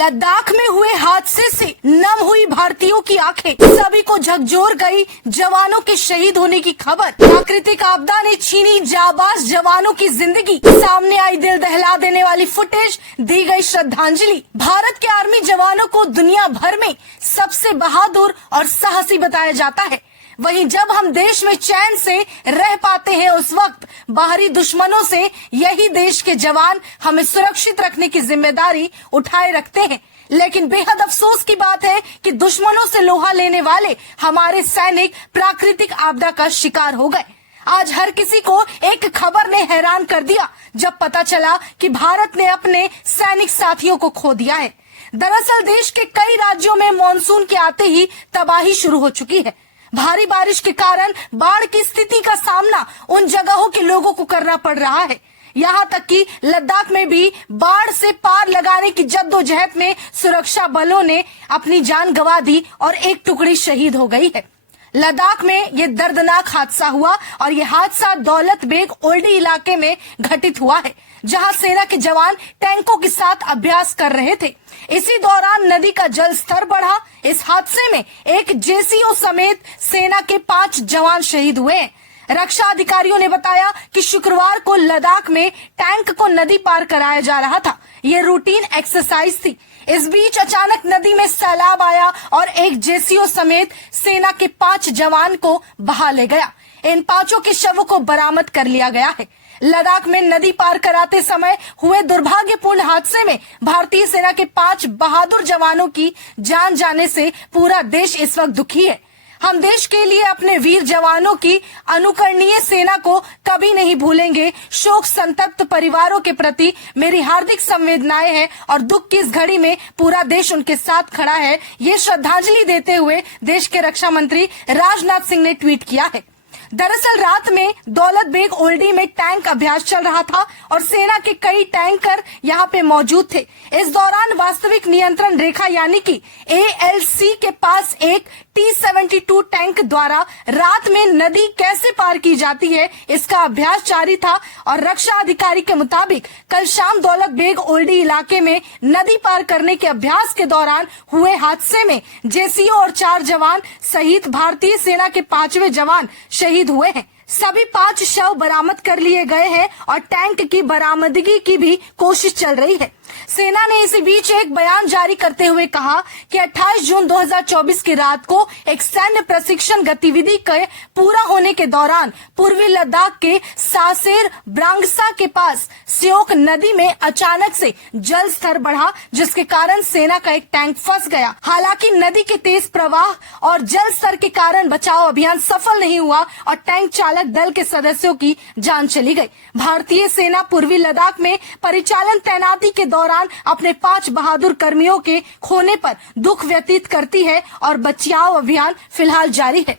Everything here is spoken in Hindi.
लद्दाख में हुए हादसे से नम हुई भारतीयों की आंखें, सभी को झकझोर गई जवानों के शहीद होने की खबर। प्राकृतिक आपदा ने छीनी जाबाज जवानों की जिंदगी, सामने आई दिल दहला देने वाली फुटेज, दी गई श्रद्धांजलि। भारत के आर्मी जवानों को दुनिया भर में सबसे बहादुर और साहसी बताया जाता है। वहीं जब हम देश में चैन से रह पाते हैं, उस वक्त बाहरी दुश्मनों से यही देश के जवान हमें सुरक्षित रखने की जिम्मेदारी उठाए रखते हैं। लेकिन बेहद अफसोस की बात है कि दुश्मनों से लोहा लेने वाले हमारे सैनिक प्राकृतिक आपदा का शिकार हो गए। आज हर किसी को एक खबर ने हैरान कर दिया जब पता चला कि भारत ने अपने सैनिक साथियों को खो दिया है। दरअसल देश के कई राज्यों में मानसून के आते ही तबाही शुरू हो चुकी है। भारी बारिश के कारण बाढ़ की स्थिति का सामना उन जगहों के लोगों को करना पड़ रहा है। यहाँ तक कि लद्दाख में भी बाढ़ से पार लगाने की जद्दोजहद में सुरक्षा बलों ने अपनी जान गंवा दी और एक टुकड़ी शहीद हो गई है। लद्दाख में ये दर्दनाक हादसा हुआ और ये हादसा दौलत बेग ओल्डी इलाके में घटित हुआ है, जहां सेना के जवान टैंकों के साथ अभ्यास कर रहे थे। इसी दौरान नदी का जल स्तर बढ़ा। इस हादसे में एक जेसीओ समेत सेना के 5 जवान शहीद हुए हैं। रक्षा अधिकारियों ने बताया कि शुक्रवार को लद्दाख में टैंक को नदी पार कराया जा रहा था। ये रूटीन एक्सरसाइज थी। इस बीच अचानक नदी में सैलाब आया और एक जेसीओ समेत सेना के 5 जवान को बहा ले गया। इन 5 के शवों को बरामद कर लिया गया है। लद्दाख में नदी पार कराते समय हुए दुर्भाग्यपूर्ण हादसे में भारतीय सेना के 5 बहादुर जवानों की जान जाने से पूरा देश इस वक्त दुखी है। हम देश के लिए अपने वीर जवानों की अनुकरणीय सेना को कभी नहीं भूलेंगे। शोक संतप्त परिवारों के प्रति मेरी हार्दिक संवेदनाएं हैं और दुख की इस घड़ी में पूरा देश उनके साथ खड़ा है। ये श्रद्धांजलि देते हुए देश के रक्षा मंत्री राजनाथ सिंह ने ट्वीट किया है। दरअसल रात में दौलत बेग ओल्डी में टैंक अभ्यास चल रहा था और सेना के कई टैंकर यहां पे मौजूद थे। इस दौरान वास्तविक नियंत्रण रेखा यानी कि ALC के पास एक T-72 टैंक द्वारा रात में नदी कैसे पार की जाती है, इसका अभ्यास जारी था। और रक्षा अधिकारी के मुताबिक कल शाम दौलत बेग ओल्डी इलाके में नदी पार करने के अभ्यास के दौरान हुए हादसे में जेसीओ और 4 जवान सहित भारतीय सेना के 5वें जवान शहीद हुए हैं। सभी 5 शव बरामद कर लिए गए हैं और टैंक की बरामदगी की भी कोशिश चल रही है। सेना ने इसी बीच एक बयान जारी करते हुए कहा कि 28 जून 2024 की रात को एक सैन्य प्रशिक्षण गतिविधि के पूरा होने के दौरान पूर्वी लद्दाख के सासेर ब्रांगसा के पास स्योक नदी में अचानक से जल स्तर बढ़ा, जिसके कारण सेना का एक टैंक फंस गया। हालांकि नदी के तेज प्रवाह और जल स्तर के कारण बचाव अभियान सफल नहीं हुआ और टैंक चालक दल के सदस्यों की जान चली गई। भारतीय सेना पूर्वी लद्दाख में परिचालन तैनाती के दौरान अपने 5 बहादुर कर्मियों के खोने पर दुख व्यतीत करती है और बचाव अभियान फिलहाल जारी है।